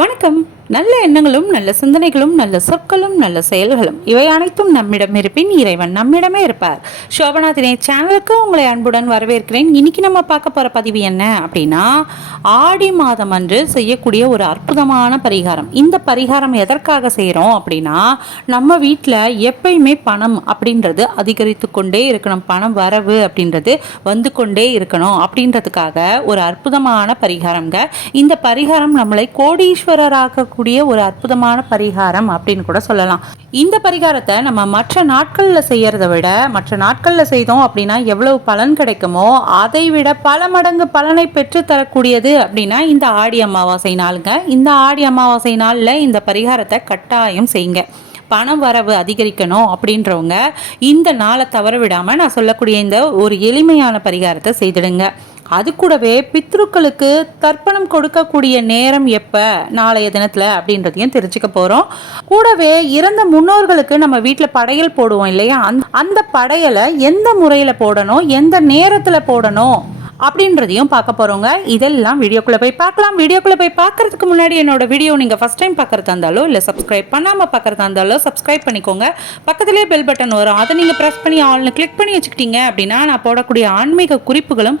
வணக்கம். நல்ல எண்ணங்களும் நல்ல சிந்தனைகளும் நல்ல சொற்களும் நல்ல செயல்களும் இவை அனைத்தும் நம்மிடம் இருப்பின் இறைவன் நம்மிடமே இருப்பார். சோபனா தினை சேனலுக்கு உங்களை அன்புடன் வரவேற்கிறேன். இன்னைக்கு நம்ம பார்க்க போகிற பதிவு என்ன அப்படின்னா ஆடி மாதம் அன்று செய்யக்கூடிய ஒரு அற்புதமான பரிகாரம். இந்த பரிகாரம் எதற்காக செய்கிறோம் அப்படின்னா நம்ம வீட்டில் எப்பயுமே பணம் அப்படின்றது அதிகரித்து கொண்டே இருக்கணும். பணம் வரவு அப்படின்றது வந்து கொண்டே இருக்கணும் அப்படின்றதுக்காக ஒரு அற்புதமான பரிகாரங்க இந்த பரிகாரம் நம்மளை கோடீஸ்வரராக்கக்கூடிய ஒரு அற்புதமான பரிகாரம் அப்படின்னு கூட சொல்லலாம். இந்த பரிகாரத்தை நம்ம மற்ற நாட்களில் செய்யறதை விட மற்ற நாட்களில் செய்தோம் அப்படின்னா எவ்வளவு பலன் கிடைக்குமோ அதை விட பல மடங்கு பலனை பெற்று தரக்கூடியது அப்படின்னா இந்த ஆடி அமாவாசை நாளுங்க. இந்த ஆடி அமாவாசை நாளில் இந்த பரிகாரத்தை கட்டாயம் செய்யுங்க. பணம் வரவு அதிகரிக்கணும் அப்படின்றவங்க இந்த நாளை தவற விடாமல் நான் சொல்லக்கூடிய இந்த ஒரு எளிமையான பரிகாரத்தை செய்திடுங்க. அது கூடவே பித்ருக்களுக்கு தர்ப்பணம் கொடுக்கக்கூடிய நேரம் எப்போ? நாளைய தினத்தில் அப்படின்றதையும் தெரிஞ்சுக்க போகிறோம் கூடவே இறந்த முன்னோர்களுக்கு நம்ம வீட்டில் படையல் போடுவோம் இல்லையா? அந்த அந்த படையலை எந்த முறையில் போடணும்? எந்த நேரத்தில் போடணும்? அப்படின்றதையும் பார்க்க போகிறோங்க இதெல்லாம் வீடியோக்குள்ளே போய் பார்க்கலாம். வீடியோக்குள்ளே போய் பார்க்கறதுக்கு முன்னாடி என்னோட வீடியோ நீங்கள் ஃபஸ்ட் டைம் பார்க்குறதா இருந்தாலோ இல்லை சப்ஸ்கிரைப் பண்ணாமல் பார்க்குறதா இருந்தாலோ சப்ஸ்கிரைப் பண்ணிக்கோங்க. பக்கத்துலேயே பெல் பட்டன் வரும். அதை நீங்கள் ப்ரெஸ் பண்ணி ஆல்னு கிளிக் பண்ணி வச்சுக்கிட்டீங்க அப்படின்னா நான் போடக்கூடிய ஆன்மீக குறிப்புகளும்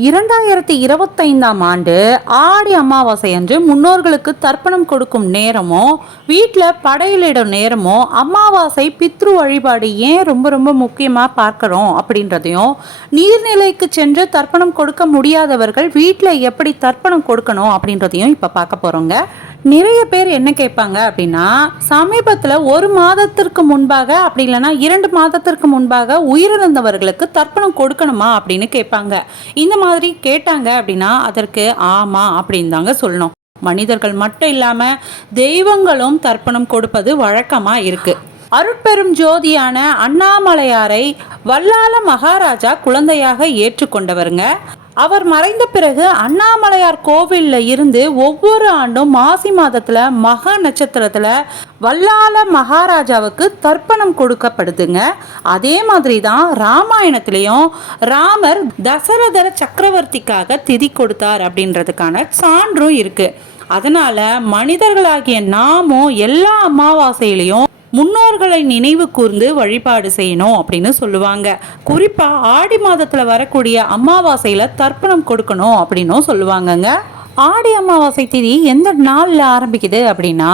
இரண்டாயிரத்தி இருபத்தைந்தாம் ஆண்டு ஆடி அமாவாசை அன்று முன்னோர்களுக்கு தர்ப்பணம் கொடுக்கும் நேரமோ வீட்டில் படையலிடும் நேரமோ அமாவாசை பித்ரு வழிபாடு ஏன் ரொம்ப ரொம்ப முக்கியமாக பார்க்குறோம் அப்படின்றதையும் நீர்நிலைக்கு சென்று தர்ப்பணம் கொடுக்க முடியாதவர்கள் வீட்டில் எப்படி தர்ப்பணம் கொடுக்கணும் அப்படின்றதையும் இப்போ பார்க்க போகிறோங்க நிறைய பேர் என்ன கேட்பாங்க அப்படின்னா சமீபத்தில் ஒரு மாதத்திற்கு முன்பாக அப்படி இல்லைன்னா இரண்டு மாதத்திற்கு முன்பாக உயிரிழந்தவர்களுக்கு தர்ப்பணம் கொடுக்கணுமா அப்படின்னு கேட்பாங்க. இந்த மாதிரி கேட்டாங்க அப்படின்னா அதற்கு ஆமா அப்படின்னு தாங்க சொல்லணும். மனிதர்கள் மட்டும் இல்லாமல் தெய்வங்களும் தர்ப்பணம் கொடுப்பது வழக்கமாக இருக்கு. அருட்பெரும் ஜோதியான அண்ணாமலையாரை வல்லால மகாராஜா குழந்தையாக ஏற்றுக்கொண்டவருங்க. அவர் மறைந்த பிறகு அண்ணாமலையார் கோவிலில் இருந்து ஒவ்வொரு ஆண்டும் மாசி மாதத்தில் மகா நட்சத்திரத்தில் வல்லால மகாராஜாவுக்கு தர்ப்பணம் கொடுக்கப்படுதுங்க. அதே மாதிரி தான் ராமாயணத்திலையும் ராமர் தசரதர சக்கரவர்த்திக்காக திதி கொடுத்தார் அப்படின்றதுக்கான சான்றும் இருக்குது அதனால் மனிதர்களாகிய நாமும் எல்லா அமாவாசையிலையும் முன்னோர்களை நினைவு கூர்ந்து வழிபாடு செய்யணும் அப்படின்னு சொல்லுவாங்க. குறிப்பா ஆடி மாதத்துல வரக்கூடிய அமாவாசையில தர்ப்பணம் கொடுக்கணும் அப்படின்னும் சொல்லுவாங்கங்க. ஆடி அமாவாசை தேதி எந்த நாளில் ஆரம்பிக்குது அப்படின்னா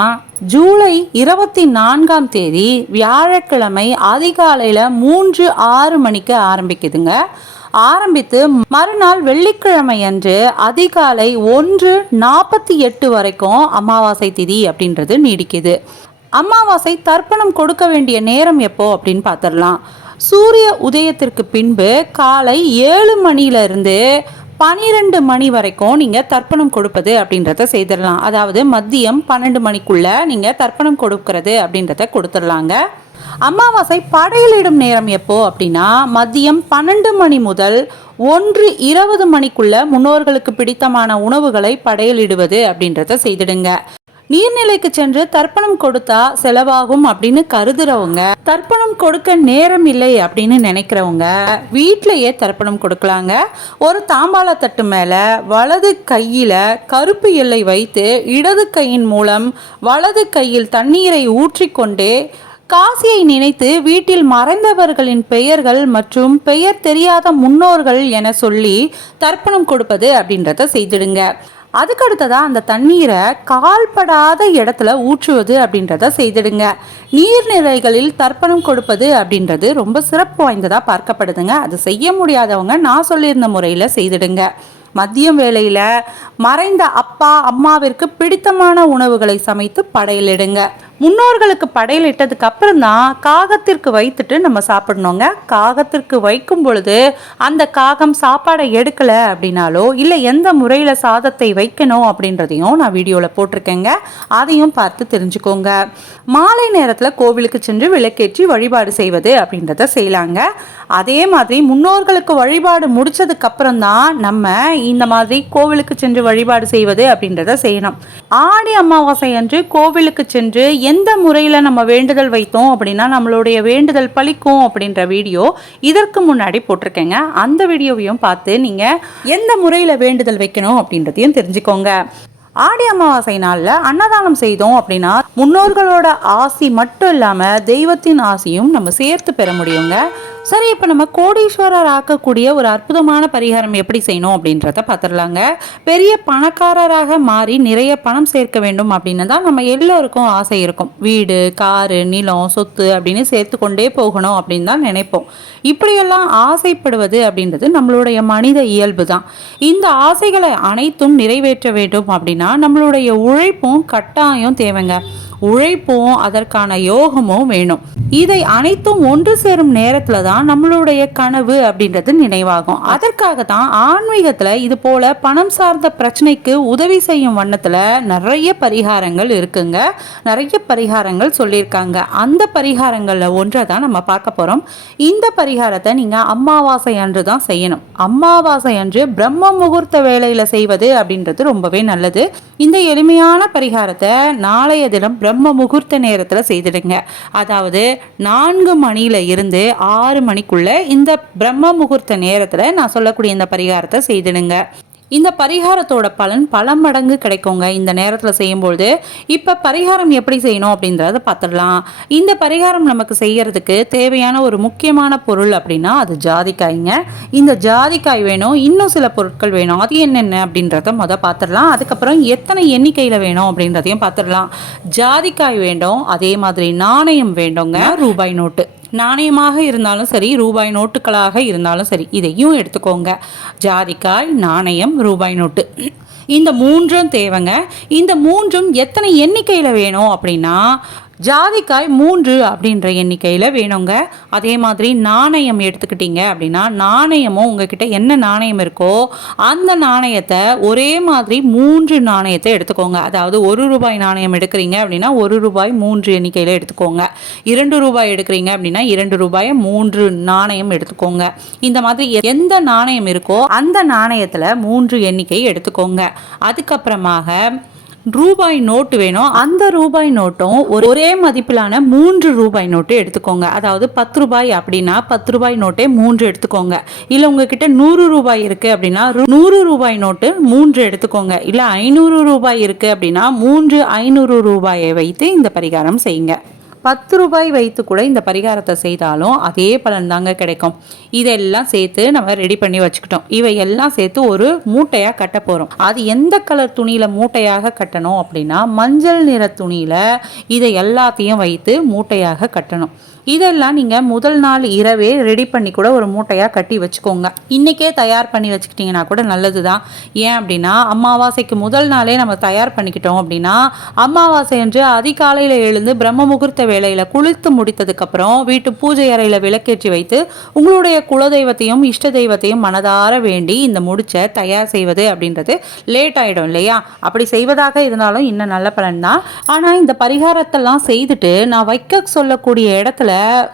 ஜூலை இருபத்தி நான்காம் தேதி வியாழக்கிழமை அதிகாலையில் மூன்று ஆறு மணிக்கு ஆரம்பிக்குதுங்க. ஆரம்பித்து மறுநாள் வெள்ளிக்கிழமை அன்று அதிகாலை ஒன்று நாற்பத்தி எட்டு வரைக்கும் அமாவாசை திதி அப்படின்றது நீடிக்குது. அமாவாசை தர்ப்பணம் கொடுக்க வேண்டிய நேரம் எப்போ அப்படின்னு பார்த்துடலாம். சூரிய உதயத்திற்கு பின்பு காலை ஏழு மணியிலிருந்து பனிரெண்டு மணி வரைக்கும் நீங்கள் தர்ப்பணம் கொடுப்பது அப்படின்றத செய்திடலாம். அதாவது மதியம் பன்னெண்டு மணிக்குள்ள நீங்கள் தர்ப்பணம் கொடுக்கறது அப்படின்றத கொடுத்துடலாங்க. அமாவாசை படையலிடும் நேரம் எப்போ அப்படின்னா மதியம் பன்னெண்டு மணி முதல் ஒன்று இருபது மணிக்குள்ள முன்னோர்களுக்கு பிடித்தமான உணவுகளை படையலிடுவது அப்படின்றத செய்திடுங்க. நீர்நிலைக்கு சென்று தர்ப்பணம் கொடுத்தா செலவாகும் அப்படின்னு கருதுறவங்க தர்ப்பணம் கொடுக்க நேரம் இல்லை அப்படின்னு நினைக்கிறவங்க வீட்டிலேயே தர்ப்பணம் கொடுக்கலாங்க. ஒரு தாம்பாள தட்டு மேல வலது கையில கருப்பு எல்லை வைத்து இடது கையின் மூலம் வலது கையில் தண்ணீரை ஊற்றிக்கொண்டே காசியை நினைத்து வீட்டில் மறைந்தவர்களின் பெயர்கள் மற்றும் பெயர் தெரியாத முன்னோர்கள் என சொல்லி தர்ப்பணம் கொடுப்பது அப்படின்றத செய்திடுங்க. அதுக்கு அடுத்ததாக அந்த தண்ணீரை கால்படாத இடத்துல ஊற்றுவது அப்படின்றத செய்திடுங்க. நீர்நிலைகளில் தர்ப்பணம் கொடுப்பது அப்படின்றது ரொம்ப சிறப்பு வாய்ந்ததாக பார்க்கப்படுதுங்க. அது செய்ய முடியாதவங்க நான் சொல்லியிருந்த முறையில் செய்திடுங்க. மதியம் வேளையில் மறைந்த அப்பா அம்மாவிற்கு பிடித்தமான உணவுகளை சமைத்து படையலிடுங்க. முன்னோர்களுக்கு படையல் இட்டதுக்கு அப்புறம் தான் காகத்திற்கு வைத்துட்டு நம்ம சாப்பிடணுங்க. காகத்திற்கு வைக்கும் பொழுது அந்த காகம் சாப்பாடை எடுக்கல அப்படின்னாலோ இல்லை எந்த முறையில் சாதத்தை வைக்கணும் அப்படின்றதையும் நான் வீடியோவில் போட்டிருக்கேங்க. அதையும் பார்த்து தெரிஞ்சுக்கோங்க. மாலை நேரத்தில் கோவிலுக்கு சென்று விளக்கேற்றி வழிபாடு செய்வது அப்படின்றத செய்யலாங்க. அதே மாதிரி முன்னோர்களுக்கு வழிபாடு முடிச்சதுக்கப்புறம் தான் நம்ம இந்த மாதிரி கோவிலுக்கு சென்று வழிபாடு செய்வது அப்படின்றத செய்யணும். ஆடி அமாவாசை அன்று கோவிலுக்கு சென்று எந்த முறையில் நம்ம வேண்டுதல் வைத்தோம் அப்படின்னா நம்மளுடைய வேண்டுதல் பழிக்கும் அப்படின்ற வீடியோ இதற்கு முன்னாடி போட்டிருக்கேங்க. அந்த வீடியோவையும் பார்த்து நீங்கள் எந்த முறையில் வேண்டுதல் வைக்கணும் அப்படின்றதையும் தெரிஞ்சுக்கோங்க. ஆடி அமாவாசை நாளில் அன்னதானம் செய்தோம் அப்படின்னா முன்னோர்களோட ஆசி மட்டும் இல்லாமல் தெய்வத்தின் ஆசியும் நம்ம சேர்த்து பெற முடியுங்க. சரி இப்போ நம்ம கோடீஸ்வரர் ஆக்கக்கூடிய ஒரு அற்புதமான பரிகாரம் எப்படி செய்யணும் அப்படின்றத பார்த்துடலாங்க பெரிய பணக்காரராக மாறி நிறைய பணம் சேர்க்க வேண்டும் அப்படின்னு தான் நம்ம எல்லோருக்கும் ஆசை இருக்கும். வீடு காரு நிலம் சொத்து அப்படின்னு சேர்த்து கொண்டே போகணும் அப்படின்னு தான் நினைப்போம். இப்படியெல்லாம் ஆசைப்படுவது அப்படின்றது நம்மளுடைய மனித இயல்பு தான். இந்த ஆசைகளை அனைத்தும் நிறைவேற்ற வேண்டும் அப்படின்னா நம்மளுடைய உழைப்பும் கட்டாயம் தேவைங்க. உழைப்பும் அதற்கான யோகமும் வேணும். இதை அனைத்தும் ஒன்று சேரும் நேரத்துல தான் நம்மளுடைய கனவு அப்படின்றது நினைவாகும். அதற்காக தான் ஆன்மீகத்துல இது போல பணம் சார்ந்த பிரச்சனைக்கு உதவி செய்யும் வண்ணத்துல நிறைய பரிகாரங்கள் இருக்குங்க. நிறைய பரிகாரங்கள் சொல்லியிருக்காங்க. அந்த பரிகாரங்கள்ல ஒன்றை தான் நம்ம பார்க்க போறோம். இந்த பரிகாரத்தை நீங்க அமாவாசை அன்று தான் செய்யணும். அமாவாசை அன்று பிரம்ம முகூர்த்த வேலையில செய்வது அப்படின்றது ரொம்பவே நல்லது. இந்த எளிமையான பரிகாரத்தை நாளைய தினம் பிரம்ம முகூர்த்த நேரத்தில் செய்திடுங்க. அதாவது நான்கு மணியில இருந்து ஆறு மணிக்குள்ள இந்த பிரம்ம முகூர்த்த நேரத்தில் நான் சொல்லக்கூடிய இந்த பரிகாரத்தை செய்திடுங்க. இந்த பரிகாரத்தோட பலன் பல மடங்கு கிடைக்குங்க. இந்த நேரத்தில் செய்யும்பொழுது இப்போ பரிகாரம் எப்படி செய்யணும் அப்படின்றத பார்த்துடலாம் இந்த பரிகாரம் நமக்கு செய்யறதுக்கு தேவையான ஒரு முக்கியமான பொருள் அப்படின்னா அது ஜாதிக்காய்ங்க. இந்த ஜாதிக்காய் வேணும் இன்னும் சில பொருட்கள் வேணும். அது என்னென்ன அப்படின்றத மொதல் பார்த்துடலாம் அதுக்கப்புறம் எத்தனை எண்ணிக்கையில் வேணும் அப்படின்றதையும் பார்த்துடலாம் ஜாதிக்காய் வேண்டும் அதே மாதிரி நாணயம் வேண்டுங்க. ரூபாய் நோட்டு. நாணயமாக இருந்தாலும் சரி ரூபாய் நோட்டுகளாக இருந்தாலும் சரி இதையும் எடுத்துக்கோங்க. ஜாதிக்காய் நாணயம் ரூபாய் நோட்டு. இந்த மூன்றும் தேவைங்க. இந்த மூன்றும் எத்தனை எண்ணிக்கையில் வேணும் அப்படின்னா ஜாதிக்காய் மூன்று அப்படின்ற எண்ணிக்கையில் வேணுங்க. அதே மாதிரி நாணயம் எடுத்துக்கிட்டீங்க அப்படின்னா நாணயமும் உங்ககிட்ட என்ன நாணயம் இருக்கோ அந்த நாணயத்தை ஒரே மாதிரி மூன்று நாணயத்தை எடுத்துக்கோங்க. அதாவது ஒரு ரூபாய் நாணயம் எடுக்கிறீங்க அப்படின்னா ஒரு ரூபாய் மூன்று எண்ணிக்கையில் எடுத்துக்கோங்க. இரண்டு ரூபாய் எடுக்கிறீங்க அப்படின்னா இரண்டு ரூபாயை மூன்று நாணயம் எடுத்துக்கோங்க. இந்த மாதிரி எந்த நாணயம் இருக்கோ அந்த நாணயத்தில் மூன்று எண்ணிக்கை எடுத்துக்கோங்க. அதுக்கப்புறமாக ரூபாய் நோட்டு வேணும். அந்த ரூபாய் நோட்டும் ஒரே மதிப்பிலான மூன்று ரூபாய் நோட்டு எடுத்துக்கோங்க. அதாவது பத்து ரூபாய் அப்படின்னா பத்து ரூபாய் நோட்டே மூன்று எடுத்துக்கோங்க. இல்லை உங்ககிட்ட நூறு ரூபாய் இருக்குது அப்படின்னா நூறு ரூபாய் நோட்டு மூன்று எடுத்துக்கோங்க. இல்லை ஐநூறு ரூபாய் இருக்குது அப்படின்னா மூன்று ஐநூறு ரூபாயை வைத்து இந்த பரிகாரம் செய்யுங்க. பத்து ரூபாய் வைத்து கூட இந்த பரிகாரத்தை செய்தாலும் அதே பலன் தாங்க கிடைக்கும். இதெல்லாம் சேர்த்து நம்ம ரெடி பண்ணி வச்சுக்கிட்டோம். இவை எல்லாம் சேர்த்து ஒரு மூட்டையாக கட்ட போகிறோம் அது எந்த கலர் துணியில் மூட்டையாக கட்டணும் அப்படின்னா மஞ்சள் நிற துணியில் இதை எல்லாத்தையும் வைத்து மூட்டையாக கட்டணும். இதெல்லாம் நீங்கள் முதல் நாள் இரவே ரெடி பண்ணி கூட ஒரு மூட்டையாக கட்டி வச்சுக்கோங்க. இன்றைக்கே தயார் பண்ணி வச்சுக்கிட்டிங்கன்னா கூட நல்லது தான் ஏன் அப்படின்னா அமாவாசைக்கு முதல் நாளே நம்ம தயார் பண்ணிக்கிட்டோம் அப்படின்னா அமாவாசை என்று அதிகாலையில் எழுந்து பிரம்ம முகூர்த்த வேலையில் குளித்து முடித்ததுக்கப்புறம் வீட்டு பூஜை அறையில் விளக்கேற்றி வைத்து உங்களுடைய குலதெய்வத்தையும் இஷ்ட தெய்வத்தையும் மனதார வேண்டி இந்த முடிச்சை தயார் செய்வது அப்படின்றது லேட் ஆகிடும் இல்லையா? அப்படி செய்வதாக இருந்தாலும் இன்னும் நல்ல பலன் தான் ஆனால் இந்த பரிகாரத்தெல்லாம் செய்துட்டு நான் வைக்க சொல்லக்கூடிய இடத்துல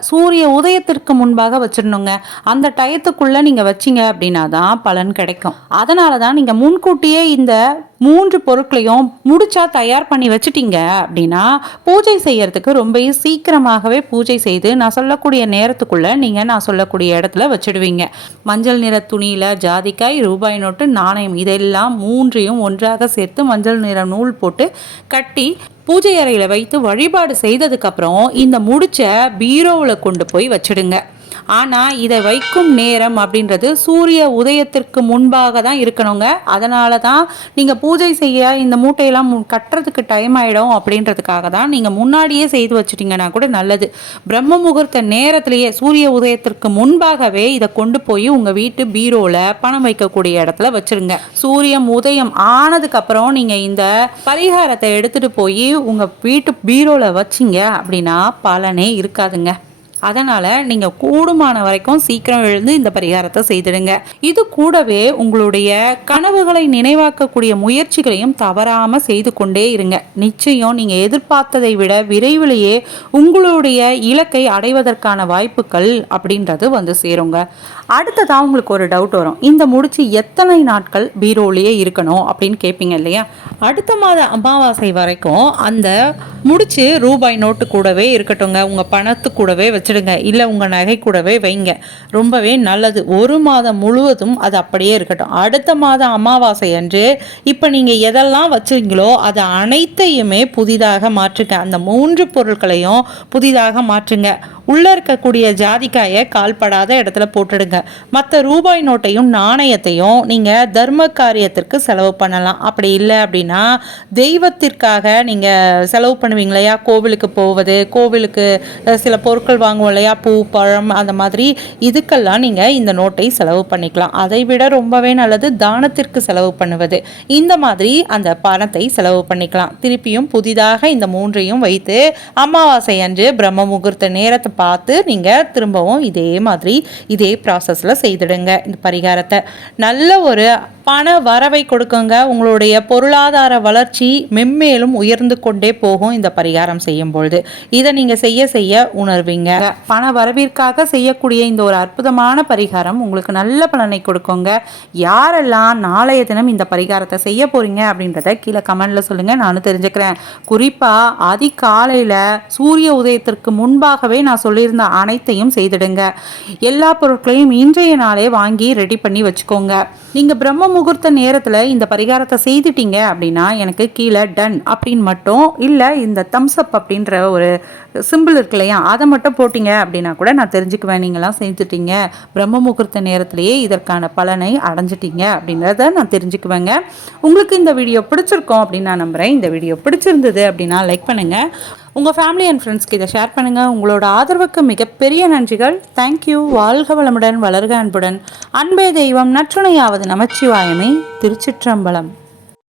சூரிய உதயத்திற்கு முன்பாக வச்சிடணுங்க. அந்த டயத்துக்குள்ளே நீங்கள் வச்சிங்க அப்படின்னா தான் பலன் கிடைக்கும். அதனால தான் நீங்கள் முன்கூட்டியே இந்த மூன்று பொருட்களையும் முடிச்சா தயார் பண்ணி வச்சுட்டீங்க அப்படின்னா பூஜை செய்யறதுக்கு ரொம்ப சீக்கிரமாகவே பூஜை செய்து நான் சொல்லக்கூடிய நேரத்துக்குள்ள நீங்கள் நான் சொல்லக்கூடிய இடத்துல வச்சிடுவீங்க. மஞ்சள் நிற துணியில் ஜாதிக்காய் ரூபாய் நோட்டு நாணயம் இதெல்லாம் மூன்றையும் ஒன்றாக சேர்த்து மஞ்சள் நிற நூல் போட்டு கட்டி பூஜை அறையில் வைத்து வழிபாடு செய்ததுக்கப்புறம் இந்த முடிச்ச பீரோவில் கொண்டு போய் வச்சிடுங்க. ஆனால் இதை வைக்கும் நேரம் அப்படின்றது சூரிய உதயத்திற்கு முன்பாக தான் இருக்கணுங்க. அதனால தான் நீங்கள் பூஜை செய்ய இந்த மூட்டையெல்லாம் மு- கட்டுறதுக்கு டைம் ஆகிடும் அப்படின்றதுக்காக தான் நீங்கள் முன்னாடியே செய்து வச்சிட்டிங்கன்னா கூட நல்லது. பிரம்ம முகூர்த்த நேரத்திலேயே சூரிய உதயத்திற்கு முன்பாகவே இதை கொண்டு போய் உங்கள் வீட்டு பீரோவில் பணம் வைக்கக்கூடிய இடத்துல வச்சிருங்க. சூரியன் உதயம் ஆனதுக்கப்புறம் நீங்கள் இந்த பரிகாரத்தை எடுத்துகிட்டு போய் உங்கள் வீட்டு பீரோவில் வச்சிங்க அப்படின்னா பலனே இருக்காதுங்க. அதனால் நீங்கள் கூடுமான வரைக்கும் சீக்கிரம் எழுந்து இந்த பரிகாரத்தை செய்திடுங்க. இது கூடவே உங்களுடைய கனவுகளை நினைவாக்கக்கூடிய முயற்சிகளையும் தவறாமல் செய்து கொண்டே இருங்க. நிச்சயம் நீங்கள் எதிர்பார்த்ததை விட விரைவிலேயே உங்களுடைய இலக்கை அடைவதற்கான வாய்ப்புகள் அப்படின்றது வந்து சேருங்க. அடுத்ததாக உங்களுக்கு ஒரு டவுட் வரும். இந்த முடிச்சு எத்தனை நாட்கள் பீரோலேயே இருக்கணும் அப்படின்னு கேட்பீங்க இல்லையா? அடுத்த மாத அமாவாசை வரைக்கும் அந்த முடிச்சு ரூபாய் நோட்டு கூடவே இருக்கட்டுங்க உங்கள் பணத்து கூடவே வச்சுடுங்க. இல்லை உங்கள் நகை கூடவே வைங்க. ரொம்பவே நல்லது. ஒரு மாதம் முழுவதும் அது அப்படியே இருக்கட்டும். அடுத்த மாதம் அமாவாசை அன்று இப்போ நீங்கள் எதெல்லாம் வச்சுருங்களோ அது அனைத்தையுமே புதிதாக மாற்றுங்க. அந்த மூன்று பொருட்களையும் புதிதாக மாற்றுங்க. உள்ளே இருக்கக்கூடிய ஜாதிக்காயை கால்படாத இடத்துல போட்டுடுங்க. மற்ற ரூபாய் நோட்டையும் நாணயத்தையும் நீங்கள் தர்ம காரியத்திற்கு செலவு பண்ணலாம். அப்படி இல்லை அப்படின்னா தெய்வத்திற்காக நீங்கள் செலவு பண்ணுவீங்க இல்லையா? கோவிலுக்கு போவது கோவிலுக்கு சில பொருட்கள் வாங்குவோம் இல்லையா? பூ பழம் அந்த மாதிரி இதுக்கெல்லாம் நீங்கள் இந்த நோட்டை செலவு பண்ணிக்கலாம். அதை விட ரொம்பவே நல்லது தானத்திற்கு செலவு பண்ணுவது. இந்த மாதிரி அந்த பணத்தை செலவு பண்ணிக்கலாம். திருப்பியும் புதிதாக இந்த மூன்றையும் வைத்து அமாவாசை அன்று பிரம்ம முகூர்த்த நேரத்தை பார்த்து நீங்கள் திரும்பவும் இதே மாதிரி இதே ப்ராசஸில் செய்திடுங்க இந்த பரிகாரத்தை. நல்ல ஒரு பண வரவை கொடுக்குங்க. உங்களுடைய பொருளாதார வளர்ச்சி மென்மேலும் உயர்ந்து கொண்டே போகும் இந்த பரிகாரம் செய்யும் பொழுது இதை நீங்கள் செய்ய செய்ய உணர்வீங்க. பண வரவிற்காக செய்யக்கூடிய இந்த ஒரு அற்புதமான பரிகாரம் உங்களுக்கு நல்ல பலனை கொடுக்குங்க. யாரெல்லாம் நாளைய தினம் இந்த பரிகாரத்தை செய்ய போறீங்க அப்படின்றத கீழே கமெண்ட்ல சொல்லுங்க. நானும் தெரிஞ்சுக்கிறேன். குறிப்பா அதிகாலையில சூரிய உதயத்திற்கு முன்பாகவே நான் சொல்லியிருந்த அனைத்தையும் செய்திடுங்க. எல்லா பொருட்களையும் இன்றைய நாளே வாங்கி ரெடி பண்ணி வச்சுக்கோங்க. நீங்க பிரம்ம முகூர்த்த நேரத்தில் இந்த பரிகாரத்தை செய்துட்டீங்க அப்படின்னா எனக்கு கீழே டன் அப்படின்னு மட்டும் இல்லை இந்த தம்ஸ் அப் அப்படின்ற ஒரு சிம்பிள் இருக்கு இல்லையா அதை மட்டும் போட்டிங்க அப்படின்னா கூட நான் தெரிஞ்சுக்குவேன் நீங்களாம் செஞ்சுட்டீங்க பிரம்ம முகூர்த்த நேரத்திலேயே இதற்கான பலனை அடைஞ்சிட்டீங்க அப்படின்றத நான் தெரிஞ்சுக்குவேங்க. உங்களுக்கு இந்த வீடியோ பிடிச்சிருக்கோம் அப்படின்னு நான் நம்புகிறேன் இந்த வீடியோ பிடிச்சிருந்தது அப்படின்னா லைக் பண்ணுங்கள் உங்கள் ஃபேமிலி அண்ட் ஃப்ரெண்ட்ஸ்க்கு இதை ஷேர் பண்ணுங்கள் உங்களோட ஆதரவுக்கு மிகப்பெரிய நன்றிகள். தேங்க்யூ வாழ்க வளமுடன் வளர்க அன்புடன். அன்பே தெய்வம் நற்றுணையாவது நமச்சிவாயமே. திருச்சிற்றம்பலம்.